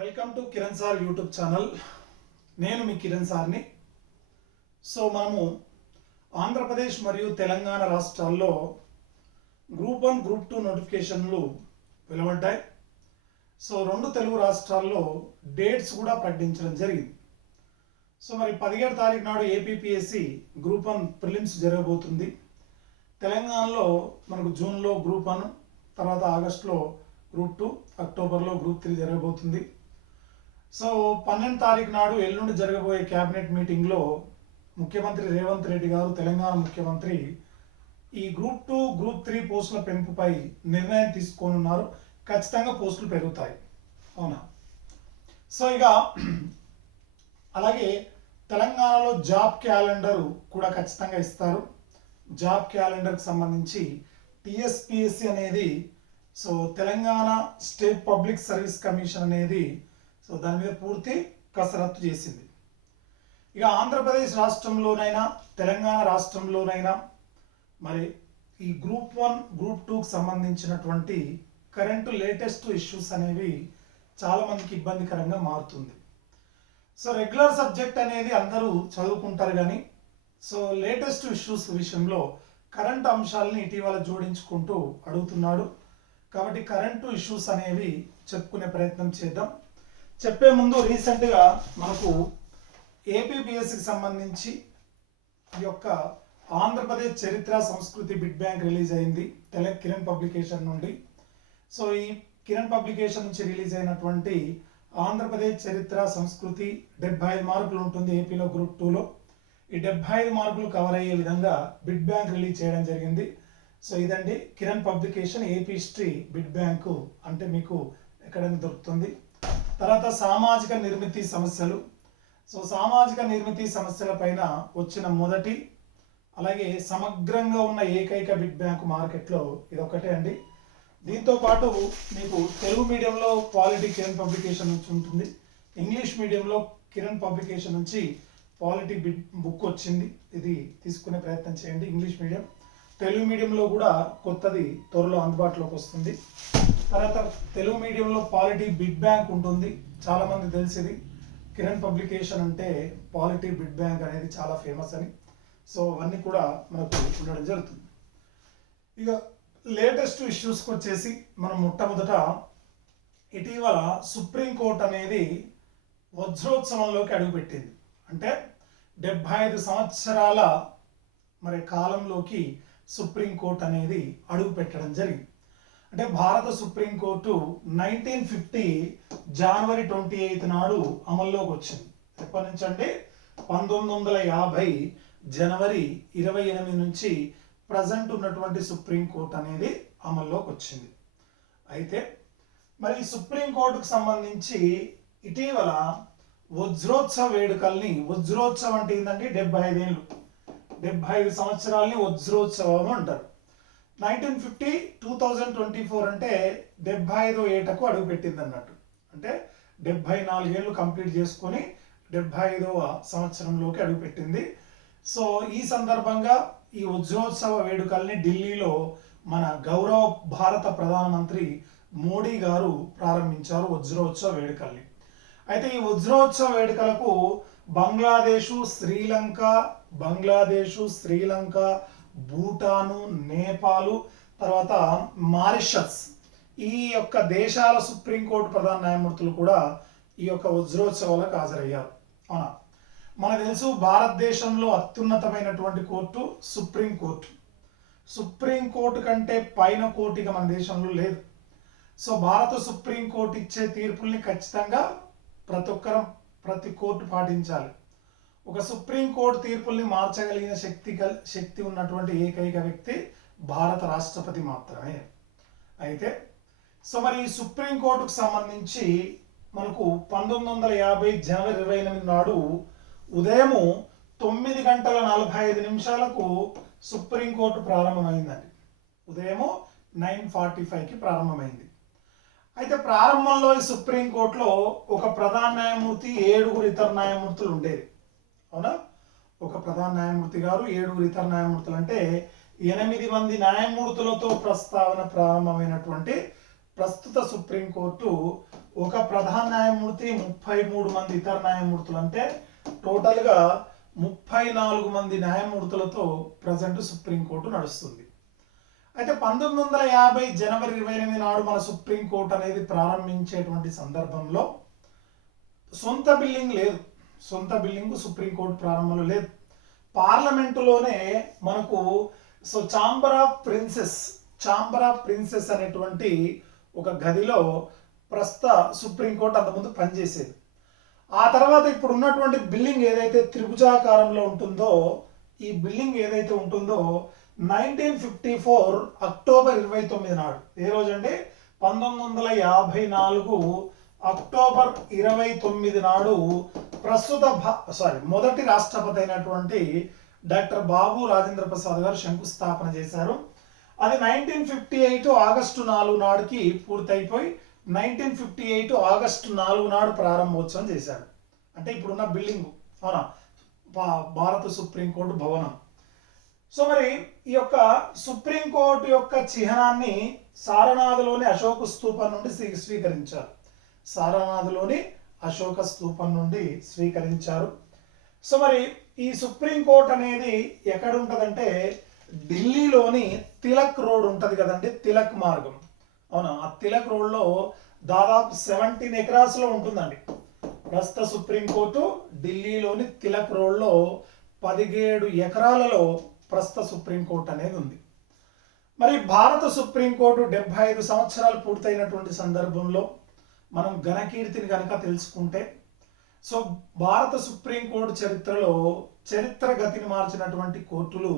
Welcome to Kiran sir YouTube channel. నేను మీ కిరణ్ సార్ని. మనము ఆంధ్రప్రదేశ్ మరియు తెలంగాణ రాష్ట్రాల్లో గ్రూప్ 1 గ్రూప్ 2 నోటిఫికేషన్లు వెలువడ్డాయి. రెండు తెలుగు రాష్ట్రాల్లో డేట్స్ కూడా ప్రకటించడం జరిగింది. మరి 17 తారీఖు నాడు ఏపీపీఎస్సి గ్రూప్ 1 ప్రిలిమ్స్ జరగబోతుంది. తెలంగాణలో మనకు జూన్లో గ్రూప్ 1, తర్వాత ఆగస్టులో గ్రూప్ 2, అక్టోబర్లో గ్రూప్ 3 జరగబోతుంది. 12 తారీఖు నాడు ఎల్లుండి జరగబోయే క్యాబినెట్ మీటింగ్లో ముఖ్యమంత్రి రేవంత్ రెడ్డి గారు, తెలంగాణ ముఖ్యమంత్రి, ఈ గ్రూప్ 2 గ్రూప్ 3 పోస్టుల పెంపుపై నిర్ణయం తీసుకోనున్నారు. ఖచ్చితంగా పోస్టులు పెరుగుతాయి, అవునా? ఇక అలాగే తెలంగాణలో జాబ్ క్యాలెండర్ కూడా ఖచ్చితంగా ఇస్తారు. జాబ్ క్యాలెండర్కి సంబంధించి టీఎస్పీఎస్సీ అనేది Telangana state public service commission అనేది దాని మీద పూర్తి కసరత్తు చేసింది. ఇక ఆంధ్రప్రదేశ్ రాష్ట్రంలోనైనా తెలంగాణ రాష్ట్రంలోనైనా మరి ఈ గ్రూప్ 1 గ్రూప్ 2కి సంబంధించినటువంటి కరెంటు లేటెస్ట్ ఇష్యూస్ అనేవి చాలామందికి ఇబ్బందికరంగా మారుతుంది. రెగ్యులర్ సబ్జెక్ట్ అనేది అందరూ చదువుకుంటారు, కానీ లేటెస్ట్ ఇష్యూస్ విషయంలో కరెంట్ అంశాలని ఇటీవల జోడించుకుంటూ అడుగుతున్నాడు. కాబట్టి కరెంటు ఇష్యూస్ అనేవి చెప్పుకునే ప్రయత్నం చేద్దాం. చెప్పే ముందు రీసెంట్గా మనకు ఏపీపీఎస్సికి సంబంధించి ఈ యొక్క ఆంధ్రప్రదేశ్ చరిత్ర సంస్కృతి బిడ్ బ్యాంక్ రిలీజ్ అయింది కిరణ్ పబ్లికేషన్ నుండి. ఈ కిరణ్ పబ్లికేషన్ నుంచి రిలీజ్ అయినటువంటి ఆంధ్రప్రదేశ్ చరిత్ర సంస్కృతి 75 మార్కులు ఉంటుంది ఏపీలో గ్రూప్ 2లో. ఈ 75 మార్కులు కవర్ అయ్యే విధంగా బిడ్ బ్యాంక్ రిలీజ్ చేయడం జరిగింది. ఇదండి Kiran publication AP history bit bank అంటే మీకు ఎక్కడైనా దొరుకుతుంది. తర్వాత సామాజిక నిర్మితి సమస్యలు. సామాజిక నిర్మితి సమస్యల పైన వచ్చిన మొదటి, అలాగే సమగ్రంగా ఉన్న ఏకైక బిడ్ బ్యాంకు మార్కెట్లో ఇది ఒకటే అండి. దీంతో పాటు మీకు తెలుగు మీడియంలో పాలిటీ కిరణ్ పబ్లికేషన్ నుంచి ఉంటుంది, ఇంగ్లీష్ మీడియంలో కిరణ్ పబ్లికేషన్ నుంచి పాలిటీ బిడ్ బుక్ వచ్చింది. ఇది తీసుకునే ప్రయత్నం చేయండి. ఇంగ్లీష్ మీడియం, తెలుగు మీడియంలో కూడా కొత్తది త్వరలో అందుబాటులోకి వస్తుంది. తర్వాత తెలుగు మీడియంలో పాలిటీ బిడ్ బ్యాంక్ ఉంటుంది. చాలామంది తెలిసింది కిరణ్ పబ్లికేషన్ అంటే పాలిటీ బిడ్ బ్యాంక్ అనేది చాలా ఫేమస్ అని. అవన్నీ కూడా మనకు ఉండడం జరుగుతుంది. ఇక లేటెస్ట్ ఇష్యూస్కి వచ్చేసి మనం మొట్టమొదట ఇటీవల సుప్రీంకోర్టు అనేది వజ్రోత్సవంలోకి అడుగుపెట్టింది. అంటే 75 సంవత్సరాల మరి కాలంలోకి సుప్రీంకోర్టు అనేది అడుగు పెట్టడం జరిగింది. అంటే భారత సుప్రీంకోర్టు 1950 జనవరి 28 నాడు అమల్లోకి వచ్చింది. ఎప్పటి నుంచి అంటే 1950 జనవరి 28 నుంచి ప్రజెంట్ ఉన్నటువంటి సుప్రీంకోర్టు అనేది అమల్లోకి వచ్చింది. అయితే మరి సుప్రీంకోర్టుకు సంబంధించి ఇటీవల వజ్రోత్సవ వేడుకల్ని, వజ్రోత్సవం అంటే ఏంటంటే 75 ఏళ్ళు, 75 సంవత్సరాలని వజ్రోత్సవం అంటారు. 1950 2024 అంటే 75వ ఏటకు అడుగుపెట్టింది అన్నట్టు. అంటే 74 ఏళ్ళు కంప్లీట్ చేసుకొని 75వ సంవత్సరంలోకి అడుగుపెట్టింది. ఈ సందర్భంగా ఈ వజ్రోత్సవ వేడుకల్ని ఢిల్లీలో మన గౌరవ భారత ప్రధానమంత్రి మోడీ గారు ప్రారంభించారు వజ్రోత్సవ వేడుకల్ని. అయితే ఈ వజ్రోత్సవ వేడుకలకు బంగ్లాదేశు, శ్రీలంక, భూటాను, నేపాల్, తర్వాత మారిషస్, ఈ యొక్క దేశాల సుప్రీంకోర్టు ప్రధాన న్యాయమూర్తులు కూడా ఈ యొక్క వజ్రోత్సవాలకు హాజరయ్యారు, అవునా? మనకు తెలుసు భారతదేశంలో అత్యున్నతమైనటువంటి కోర్టు సుప్రీంకోర్టు. సుప్రీంకోర్టు కంటే పైన కోర్టు ఇక మన దేశంలో లేదు. భారత సుప్రీంకోర్టు ఇచ్చే తీర్పుల్ని ఖచ్చితంగా ప్రతి కోర్టు పాటించాలి. ఒక సుప్రీంకోర్టు తీర్పుల్ని మార్చగలిగిన శక్తి ఉన్నటువంటి ఏకైక వ్యక్తి భారత రాష్ట్రపతి మాత్రమే. అయితే మరి ఈ సుప్రీంకోర్టుకు సంబంధించి మనకు 1950 జనవరి 28 నాడు ఉదయం 9:45 సుప్రీంకోర్టు ప్రారంభమైందండి. ఉదయం 9:45కి ప్రారంభమైంది. అయితే ప్రారంభంలో ఈ సుప్రీంకోర్టులో ఒక ప్రధాన న్యాయమూర్తి, 7 ఇతర న్యాయమూర్తులు ఉండేది, అవునా? ఒక ప్రధాన న్యాయమూర్తి గారు, 7 ఇతర న్యాయమూర్తులు, అంటే 8 మంది న్యాయమూర్తులతో ప్రస్తావన ప్రారంభమైనటువంటి ప్రస్తుత సుప్రీంకోర్టు ఒక ప్రధాన న్యాయమూర్తి 33 మంది ఇతర న్యాయమూర్తులు, అంటే టోటల్గా 34 మంది న్యాయమూర్తులతో ప్రజెంట్ సుప్రీంకోర్టు నడుస్తుంది. అయితే 1950 జనవరి 28 నాడు మన సుప్రీంకోర్టు అనేది ప్రారంభించేటువంటి సందర్భంలో సొంత బిల్డింగ్ లేదు. సొంత బిల్డింగ్ సుప్రీంకోర్టు ప్రారంభంలో లేదు. పార్లమెంటులోనే మనకు ఛాంబర్ ఆఫ్ ప్రిన్సెస్ అనేటువంటి ఒక గదిలో ప్రస్తుత సుప్రీంకోర్టు అంతకుముందు పనిచేసేది. ఆ తర్వాత ఇప్పుడు ఉన్నటువంటి బిల్డింగ్ ఏదైతే త్రిభుజాకారంలో ఉంటుందో, ఈ బిల్డింగ్ ఏదైతే ఉంటుందో 1954 అక్టోబర్ 29 నాడు, ఏ రోజు అంటే 1954 అక్టోబర్ 29 నాడు మొదటి రాష్ట్రపతి అయినటువంటి డాక్టర్ బాబు రాజేంద్ర ప్రసాద్ గారు శంకుస్థాపన చేశారు. అది 1958 ఆగస్టు 4 నాడుకి పూర్తయిపోయి 1958 ఆగస్టు 4 నాడు ప్రారంభోత్సవం చేశారు. అంటే ఇప్పుడున్న బిల్డింగ్, అవునా, భారత సుప్రీంకోర్టు భవనం. సో మరి ఈ యొక్క సుప్రీంకోర్టు యొక్క చిహ్నాన్ని సారనాథ్లోని అశోక స్తూపం నుండి స్వీకరించారు. సారనాథ్లోని అశోక స్తూపం నుండి స్వీకరించారు. సో మరి ఈ సుప్రీంకోర్టు అనేది ఎక్కడ ఉంటుందంటే ఢిల్లీలోని తిలక్ రోడ్ ఉంటుంది కదండి, తిలక్ మార్గం, అవునా, ఆ తిలక్ రోడ్లో దాదాపు 17 ఎకరాస్లో ఉంటుందండి. ప్రస్తుత సుప్రీంకోర్టు ఢిల్లీలోని తిలక్ రోడ్లో 17 ఎకరాలలో ప్రస్తుత సుప్రీంకోర్టు అనేది ఉంది. మరి భారత సుప్రీంకోర్టు 75 సంవత్సరాలు పూర్తయినటువంటి సందర్భంలో మనం ఘనకీర్తిని కనుక తెలుసుకుంటే, సో భారత సుప్రీంకోర్టు చరిత్రలో చరిత్ర గతిని మార్చినటువంటి కోర్టులు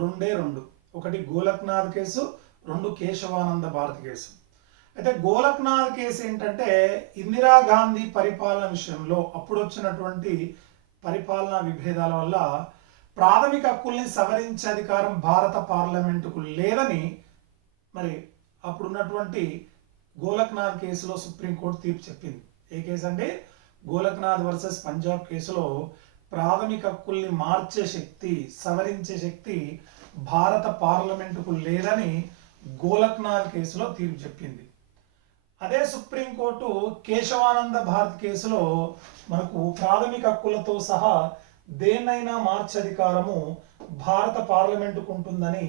రెండే రెండు. ఒకటి గోలక్నాథ్ కేసు, రెండు కేశవానంద భారతి కేసు. అయితే గోలక్నాథ్ కేసు ఏంటంటే ఇందిరాగాంధీ పరిపాలన విషయంలో అప్పుడు వచ్చినటువంటి పరిపాలనా విభేదాల వల్ల ప్రాథమిక హక్కుల్ని సవరించే అధికారం భారత పార్లమెంటుకు లేదని మరి అప్పుడున్నటువంటి గోలక్నాథ్ కేసులో సుప్రీంకోర్టు తీర్పు చెప్పింది. ఏ కేసు అంటే గోలక్నాథ్ వర్సెస్ పంజాబ్ కేసులో ప్రాథమిక హక్కుల్ని మార్చే శక్తి, సవరించే శక్తి భారత పార్లమెంటుకు లేదని గోలక్నాథ్ కేసులో తీర్పు చెప్పింది. అదే సుప్రీంకోర్టు కేశవానంద భారత్ కేసులో మనకు ప్రాథమిక హక్కులతో సహా దేన్నైనా మార్చే అధికారము భారత పార్లమెంటుకు ఉంటుందని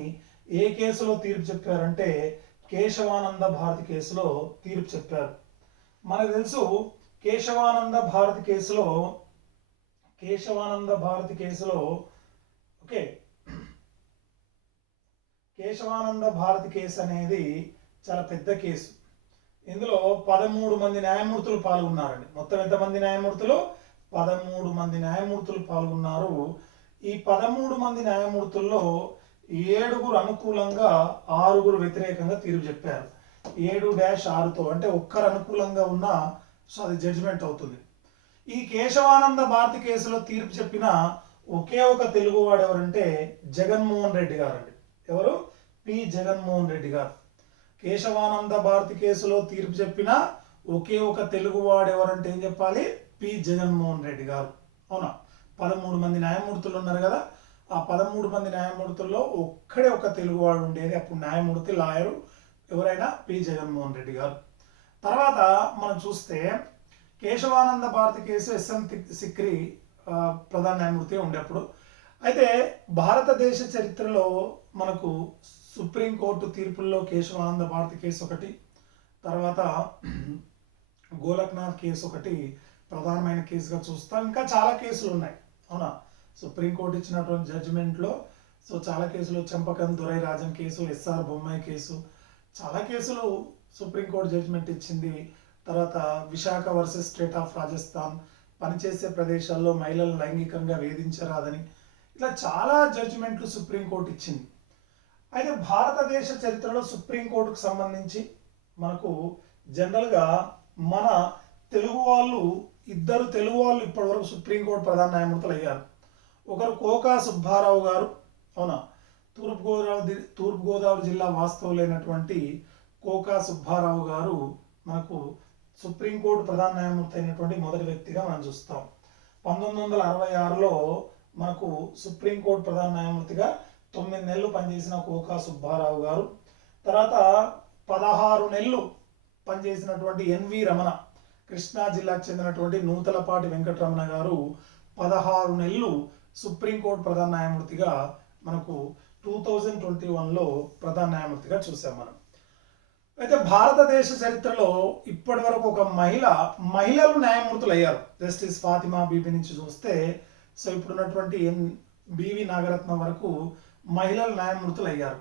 ఏ కేసులో తీర్పు చెప్పారంటే కేశవానంద భారతి కేసులో తీర్పు చెప్పారు. మనకు తెలుసు కేశవానంద భారతి కేసులో ఓకే, కేశవానంద భారతి కేసు అనేది చాలా పెద్ద కేసు. ఇందులో 13 మంది న్యాయమూర్తులు పాల్గొన్నారండి. మొత్తం ఎంతమంది న్యాయమూర్తులు? 13 మంది న్యాయమూర్తులు పాల్గొన్నారు. ఈ 13 మంది న్యాయమూర్తుల్లో 7 అనుకూలంగా 6 వ్యతిరేకంగా తీర్పు చెప్పారు. 7-6తో, అంటే ఒక్కరు అనుకూలంగా ఉన్నా సో అది జడ్జిమెంట్ అవుతుంది. ఈ కేశవానంద భారతి కేసులో తీర్పు చెప్పిన ఒకే ఒక తెలుగువాడు ఎవరంటే జగన్మోహన్ రెడ్డి గారు అండి. ఎవరు? పి జగన్మోహన్ రెడ్డి గారు. కేశవానంద భారతి కేసులో తీర్పు చెప్పిన ఒకే ఒక తెలుగువాడు ఎవరంటే ఏం చెప్పాలి? పి జగన్మోహన్ రెడ్డి గారు. అవునా, 13 మంది న్యాయమూర్తులు ఉన్నారు కదా, ఆ 13 మంది న్యాయమూర్తుల్లో ఒక్కడే ఒక తెలుగువాడు ఉండేది. అప్పుడు న్యాయమూర్తి, లాయరు ఎవరైనా పి జగన్మోహన్ రెడ్డి గారు. తర్వాత మనం చూస్తే కేశవానంద భారతి కేసు ఎస్ఎం సిక్రీ ప్రధాన న్యాయమూర్తి ఉండేప్పుడు. అయితే భారతదేశ చరిత్రలో మనకు సుప్రీంకోర్టు తీర్పుల్లో కేశవానంద భారతి కేసు ఒకటి, తర్వాత గోలక్నాథ్ కేసు ఒకటి ప్రధానమైన కేసుగా చూస్తాం. ఇంకా చాలా కేసులు ఉన్నాయి, అవునా. సుప్రీంకోర్టు ఇచ్చినటువంటి జడ్జిమెంట్లో సో చాలా కేసులు, Champakam Dorai Rajan case, SR Bommai case, చాలా కేసులు సుప్రీంకోర్టు జడ్జిమెంట్ ఇచ్చింది. తర్వాత Vishaka versus state of Rajasthan, పనిచేసే ప్రదేశాల్లో మహిళలను లైంగికంగా వేధించరాదని, ఇలా చాలా జడ్జిమెంట్లు సుప్రీంకోర్టు ఇచ్చింది. అయితే భారతదేశ చరిత్రలో సుప్రీంకోర్టుకు సంబంధించి మనకు జనరల్గా మన ఇద్దరు తెలుగు వాళ్ళు ఇప్పటివరకు సుప్రీంకోర్టు ప్రధాన న్యాయమూర్తులు అయ్యారు. ఒకరు కోకా సుబ్బారావు గారు, అవునా, తూర్పుగోదావరి జిల్లా వాస్తవులైనటువంటి కోకా సుబ్బారావు గారు మనకు సుప్రీంకోర్టు ప్రధాన న్యాయమూర్తి అయినటువంటి మొదటి వ్యక్తిగా మనం చూస్తాం. 1966లో మనకు సుప్రీంకోర్టు ప్రధాన న్యాయమూర్తిగా 9 నెలలు పనిచేసిన కోకా సుబ్బారావు గారు, తర్వాత 16 నెలలు పనిచేసినటువంటి ఎన్వి రమణ, కృష్ణా జిల్లాకు చెందినటువంటి నూతలపాటి వెంకటరమణ గారు 16 నెలలు సుప్రీంకోర్టు ప్రధాన న్యాయమూర్తిగా మనకు 2021లో ప్రధాన న్యాయమూర్తిగా చూసాం మనం. అయితే భారతదేశ చరిత్రలో ఇప్పటి వరకు ఒక మహిళలు న్యాయమూర్తులు అయ్యారు. జస్టిస్ ఫాతిమా బీబీ నుంచి చూస్తే సో ఇప్పుడున్నటువంటి బివి నాగరత్నం వరకు మహిళలు న్యాయమూర్తులు అయ్యారు.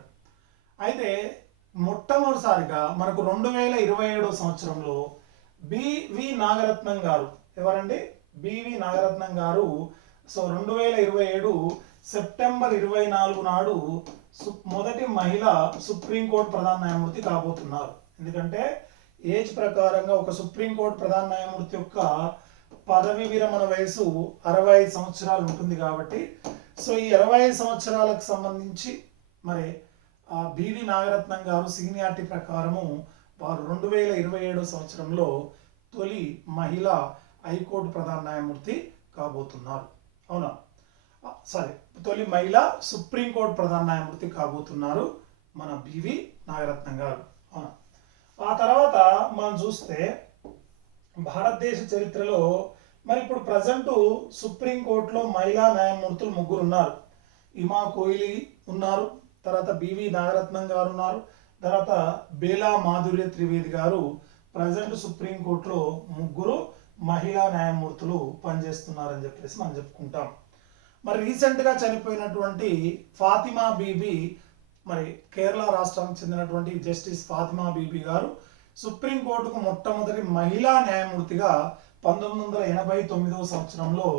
అయితే మొట్టమొదటిసారిగా మనకు 2027 సంవత్సరంలో బివి నాగరత్నం గారు, ఎవరండి? బివి నాగరత్నం గారు సో 2027 సెప్టెంబర్ 24 నాడు మొదటి మహిళ సుప్రీంకోర్టు ప్రధాన న్యాయమూర్తి కాబోతున్నారు. ఎందుకంటే ఏజ్ ప్రకారంగా ఒక సుప్రీంకోర్టు ప్రధాన న్యాయమూర్తి యొక్క పదవి విరమణ వయసు 65 సంవత్సరాలు ఉంటుంది కాబట్టి సో ఈ 65 సంవత్సరాలకు సంబంధించి మరి బివి నాగరత్నం గారు సీనియారిటీ ప్రకారము వారు 2027 సంవత్సరంలో తొలి మహిళ హైకోర్టు ప్రధాన న్యాయమూర్తి కాబోతున్నారు. అవునా? సరే, తొలి మహిళ సుప్రీంకోర్టు ప్రధాన న్యాయమూర్తి కాబోతున్నారు మన బివి నాగరత్నం గారు. అవునా? ఆ తర్వాత మనం చూస్తే భారతదేశ చరిత్రలో మరి ఇప్పుడు ప్రజెంట్ సుప్రీంకోర్టులో మహిళా న్యాయమూర్తులు 3 ఉన్నారు. ఇమా కోయిలి ఉన్నారు, తర్వాత బివి నాగరత్నం గారు ఉన్నారు, తర్వాత బేలా మాధుర్య త్రివేది గారు. ప్రజెంట్ సుప్రీంకోర్టులో 3 మహిళా న్యాయమూర్తులు పనిచేస్తున్నారని చెప్పేసి మనం చెప్పుకుంటాం. మరి రీసెంట్గా చనిపోయినటువంటి ఫాతిమా బీబీ, మరి కేరళ రాష్ట్రానికి చెందినటువంటి జస్టిస్ ఫాతిమా బీబీ గారు సుప్రీంకోర్టుకు మొట్టమొదటి మహిళా న్యాయమూర్తిగా 1989 సంవత్సరంలో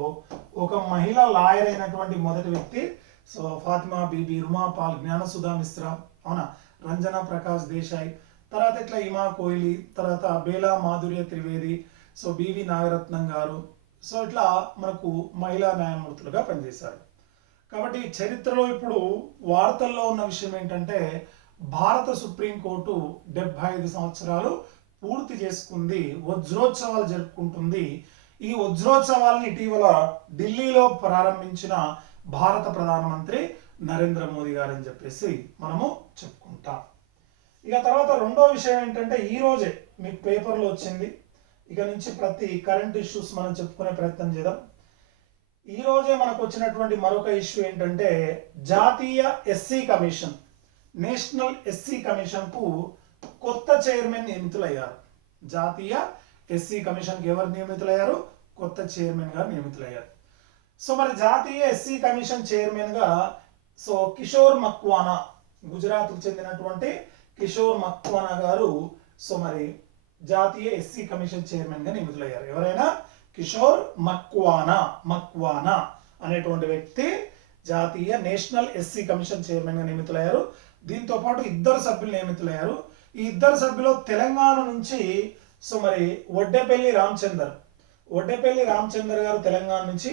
ఒక మహిళా లాయర్ అయినటువంటి మొదటి వ్యక్తి సో ఫాతిమా బీబీ, రుమాపాల్, జ్ఞానసుధా మిశ్రా, అవునా, రంజనా ప్రకాష్ దేశాయ్, తర్వాత ఇట్లా ఇమా కోహ్లీ, తర్వాత బేలా మాధుర్య త్రివేది, సో బివి నాగరత్నం గారు, సో ఇట్లా మనకు మహిళా న్యాయమూర్తులుగా పనిచేశారు. కాబట్టి చరిత్రలో ఇప్పుడు వార్తల్లో ఉన్న విషయం ఏంటంటే భారత సుప్రీంకోర్టు 75 సంవత్సరాలు పూర్తి చేసుకుంది, వజ్రోత్సవాలు జరుపుకుంటుంది. ఈ వజ్రోత్సవాలను ఇటీవల ఢిల్లీలో ప్రారంభించిన భారత ప్రధానమంత్రి నరేంద్ర మోదీ గారు అని చెప్పేసి మనము చెప్పుకుంటాం. ఇక తర్వాత రెండో విషయం ఏంటంటే ఈ రోజే మీకు పేపర్లో వచ్చింది. ఇక నుంచి ప్రతి కరెంట్ ఇష్యూస్ మనం చెప్పుకునే ప్రయత్నం చేద్దాం. ఈ రోజే మనకు వచ్చినటువంటి మరొక ఇష్యూ ఏంటంటే జాతీయ SC commission, national SC commission కు కొత్త చైర్మన్ నియమితులయ్యారు. జాతీయ ఎస్సీ కమిషన్ కి ఎవరు నియమితులయ్యారు? కొత్త చైర్మన్ గారు నియమితులయ్యారు. సో మరి జాతీయ ఎస్సీ కమిషన్ చైర్మన్ గా సో కిషోర్ మక్వానా, గుజరాత్ కు చెందినటువంటి కిషోర్ మక్వానా గారు సో మరి జాతీయ ఎస్సీ కమిషన్ చైర్మన్ గా నియమితులయ్యారు. ఎవరైనా కిషోర్ మక్వానా అనేటువంటి వ్యక్తి జాతీయ నేషనల్ ఎస్సీ కమిషన్ చైర్మన్ గా నియమితులయ్యారు. దీంతో పాటు 2 సభ్యులు నియమితులయ్యారు. ఈ 2 సభ్యులు తెలంగాణ నుంచి సో మరి వడ్డేపల్లి రామచందర్ గారు తెలంగాణ నుంచి,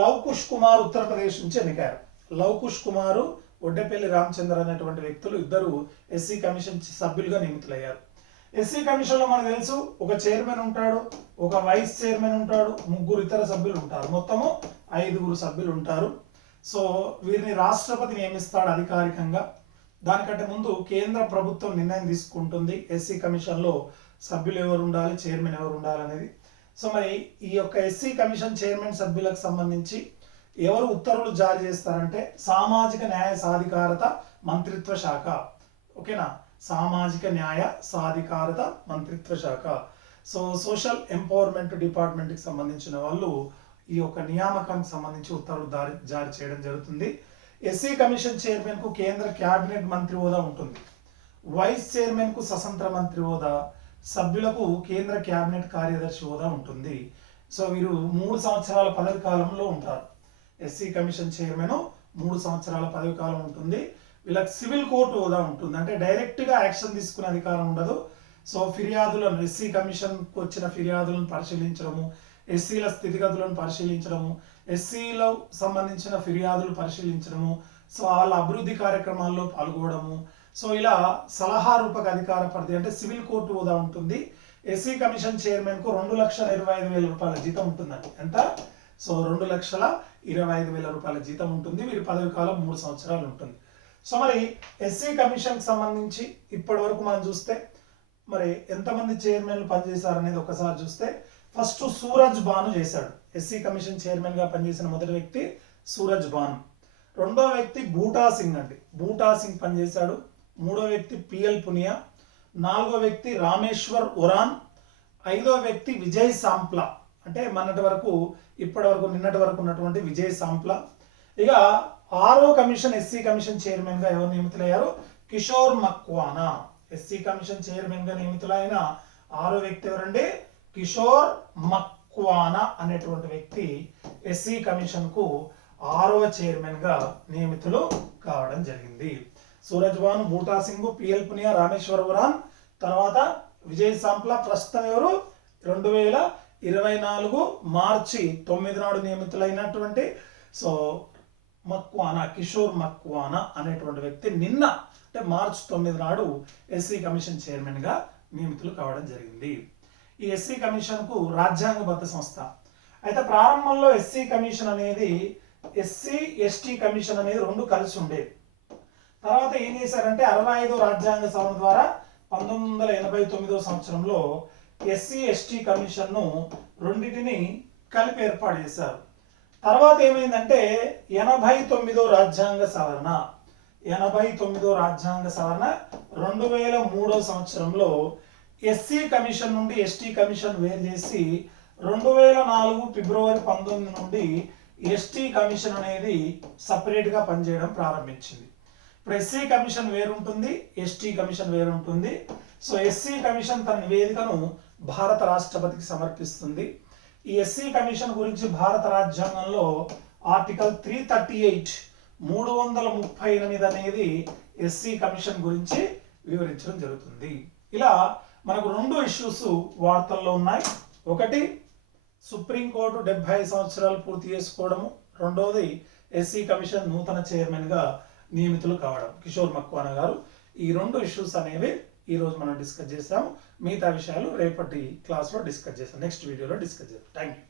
లవ్ కుష్ కుమార్ ఉత్తరప్రదేశ్ నుంచి ఎన్నికయ్యారు. లవ్ కుష్ కుమార్, వడ్డేపల్లి రామచందర్ అనేటువంటి వ్యక్తులు 2 ఎస్సీ కమిషన్ సభ్యులుగా నియమితులయ్యారు. ఎస్సీ కమిషన్ లో మనకు తెలుసు ఒక చైర్మన్ ఉంటాడు, ఒక వైస్ చైర్మన్ ఉంటాడు, 3 ఇతర సభ్యులు ఉంటారు, మొత్తము 5 సభ్యులు ఉంటారు. సో వీరిని రాష్ట్రపతి నియమిస్తాడు అధికారికంగా. దానికంటే ముందు కేంద్ర ప్రభుత్వం నిర్ణయం తీసుకుంటుంది ఎస్సీ కమిషన్ లో సభ్యులు ఎవరు ఉండాలి, చైర్మన్ ఎవరు ఉండాలి అనేది. సో మరి ఈ యొక్క ఎస్సీ కమిషన్ చైర్మన్ సభ్యులకు సంబంధించి ఎవరు ఉత్తర్వులు జారీ చేస్తారంటే సామాజిక న్యాయ సాధికారత మంత్రిత్వ శాఖ. ఓకేనా? సామాజిక న్యాయ సాధికారత మంత్రిత్వ శాఖ. సో సోషల్ ఎంపవర్మెంట్ డిపార్ట్మెంట్ కి సంబంధించిన వాళ్ళు ఈ యొక్క నియామకానికి సంబంధించి ఉత్తర్వులు జారీ చేయడం జరుగుతుంది. ఎస్సీ కమిషన్ చైర్మన్ కు కేంద్ర క్యాబినెట్ మంత్రి హోదా ఉంటుంది. వైస్ చైర్మన్ కు స్వతంత్ర మంత్రి హోదా, సభ్యులకు కేంద్ర క్యాబినెట్ కార్యదర్శి హోదా ఉంటుంది. సో వీరు 3 సంవత్సరాల పదవి కాలంలో ఉంటారు. ఎస్సీ కమిషన్ చైర్మన్ 3 సంవత్సరాల పదవి కాలం ఉంటుంది. వీళ్ళకి సివిల్ కోర్టు హోదా ఉంటుంది, అంటే డైరెక్ట్ గా యాక్షన్ తీసుకునే అధికారం ఉండదు. సో ఫిర్యాదులను, ఎస్సీ కమిషన్ కు వచ్చిన ఫిర్యాదులను పరిశీలించడము, ఎస్సీల స్థితిగతులను పరిశీలించడము, ఎస్సీలో సంబంధించిన ఫిర్యాదులు పరిశీలించడము, సో వాళ్ళ అభివృద్ధి కార్యక్రమాల్లో పాల్గొనడము, సో ఇలా సలహా రూపక అధికార పరిధి అంటే సివిల్ కోర్టు హోదా ఉంటుంది. ఎస్సీ కమిషన్ చైర్మన్ కు 2,25,000 రూపాయల జీతం ఉంటుందండి. ఎంత? సో 2,25,000 రూపాయల జీతం ఉంటుంది. వీరి పదవి కాలం 3 సంవత్సరాలు ఉంటుంది. సో మరి ఎస్సీ కమిషన్ కి సంబంధించి ఇప్పటి వరకు మనం చూస్తే మరి ఎంతమంది చైర్మన్లు పనిచేశారు అనేది ఒకసారి చూస్తే ఫస్ట్ సూరజ్ భాను చేశాడు. ఎస్సీ కమిషన్ చైర్మన్ గా పనిచేసిన మొదటి వ్యక్తి సూరజ్ భాను. రెండో వ్యక్తి బూటా సింగ్ అండి, బూటా సింగ్ పనిచేశాడు. మూడో వ్యక్తి పిఎల్ పునియా. నాలుగో వ్యక్తి రామేశ్వర్ ఒరాన్. ఐదో వ్యక్తి విజయ్ సాంప్లా, అంటే ఇప్పటి వరకు నిన్నటి వరకు ఉన్నటువంటి విజయ్ సాంప్లా. ఇక ఆరో కమిషన్ ఎస్సీ కమిషన్ చైర్మన్ గా ఎవరు నియమితులయ్యారు? Kishore Makwana. SC commission chairman గా నియమితులైన ఆరో వ్యక్తి ఎవరండి? కిషోర్ మక్వానా అనేటువంటి వ్యక్తి ఎస్సీ కమిషన్ కు 6వ చైర్మన్ గా నియమితులు కావడం జరిగింది. సూరజ్ భాను, బూటా సింగ్, పిఎల్ పునియా, రామేశ్వర్ ఉరాన్, తర్వాత విజయ్ సాంప్లా. ప్రస్తుతం ఎవరు? 2024 మార్చి 9 నాడు నియమితులైనటువంటి మక్వానా, కిషోర్ మక్వానా అనేటువంటి వ్యక్తి నిన్న అంటే మార్చి 9 నాడు ఎస్సీ కమిషన్ చైర్మన్ గా నియమితులు కావడం జరిగింది. ఈ ఎస్సీ కమిషన్ కు రాజ్యాంగబద్ధ సంస్థ. అయితే ప్రారంభంలో ఎస్సీ కమిషన్ అనేది ఎస్సీ ఎస్టీ కమిషన్ అనేది రెండు కలిసి ఉండేది. తర్వాత ఏం చేశారంటే 65వ రాజ్యాంగ సవరణ ద్వారా 1989వ సంవత్సరంలో ఎస్సీ ఎస్టీ కమిషన్ ను రెండింటిని కలిపి ఏర్పాటు చేశారు. తర్వాత ఏమైందంటే 89వ రాజ్యాంగ సవరణ 2003వ సంవత్సరంలో ఎస్సీ కమిషన్ నుండి ఎస్టీ కమిషన్ వేరు చేసి 2004 ఫిబ్రవరి 19 నుండి ఎస్టీ కమిషన్ అనేది సపరేట్ గా పనిచేయడం ప్రారంభించింది. ఇప్పుడు ఎస్సీ కమిషన్ వేరుంటుంది, ఎస్టీ కమిషన్ వేరుంటుంది. ఎస్సీ కమిషన్ తన నివేదికను భారత రాష్ట్రపతికి సమర్పిస్తుంది. ఈ ఎస్సీ కమిషన్ గురించి భారత రాజ్యాంగంలో ఆర్టికల్ 338 338 అనేది ఎస్సీ కమిషన్ గురించి వివరించడం జరుగుతుంది. ఇలా మనకు రెండు ఇష్యూస్ వార్తల్లో ఉన్నాయి. ఒకటి సుప్రీంకోర్టు 75 సంవత్సరాలు పూర్తి చేసుకోవడము, రెండవది ఎస్సీ కమిషన్ నూతన చైర్మన్ గా నియమితులు కావడం కిషోర్ మక్వానా గారు. ఈ రెండు ఇష్యూస్ అనేవి ఈ రోజు మనం డిస్కస్ చేసాము. మిగతా విషయాలు రేపటి క్లాస్లో డిస్కస్ చేస్తాం, నెక్స్ట్ వీడియోలో డిస్కస్ చేస్తాం. Thank you.